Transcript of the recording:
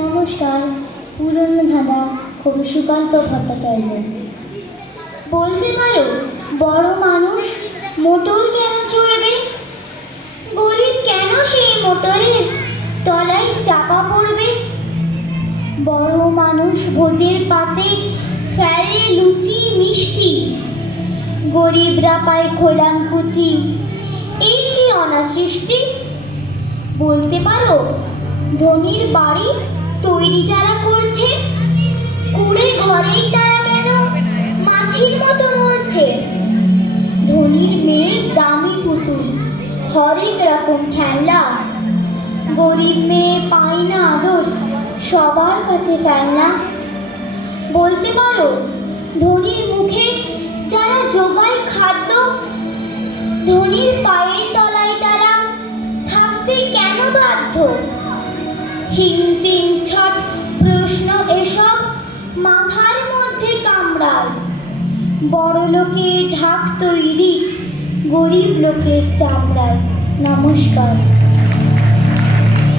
নমস্কার পুরনো ধাঁধা কবি সুকান্ত ভট্টাচার্য। বলতে পারো, বড় মানুষ মোটর কেন চড়বে? গরিব কেন সেই মোটরের তলায় চাপা পড়বে? বড় মানুষ ভোজের পাতে ফেলে লুচি মিষ্টি, গরিবরা পায় খোলাম কুচি। এই কি অনাসৃষ্টি? বলতে পারো, ধনির বাড়ি তৈরি যারা করছে, কুড়ে ঘরেই তারা কেন মাছির মতো মরছে? ধনির মেয়ে দামি পুতুল, হরেক রকম খেলা গরিব মেয়ে পায় না আদর, সবার কাছে ফেলনা বলতে পারো, ধনির মুখে যারা জোগায় খাদ্য, ধনির পায়ের তলায় তারা থাকতে কেন বাধ্য? হিং তিং ছট, প্রশ্ন এসব মাথার মধ্যে কামড়ায়। বড় লোকের ঢাক তৈরি, গরিব লোকের চামড়ায়। নমস্কার।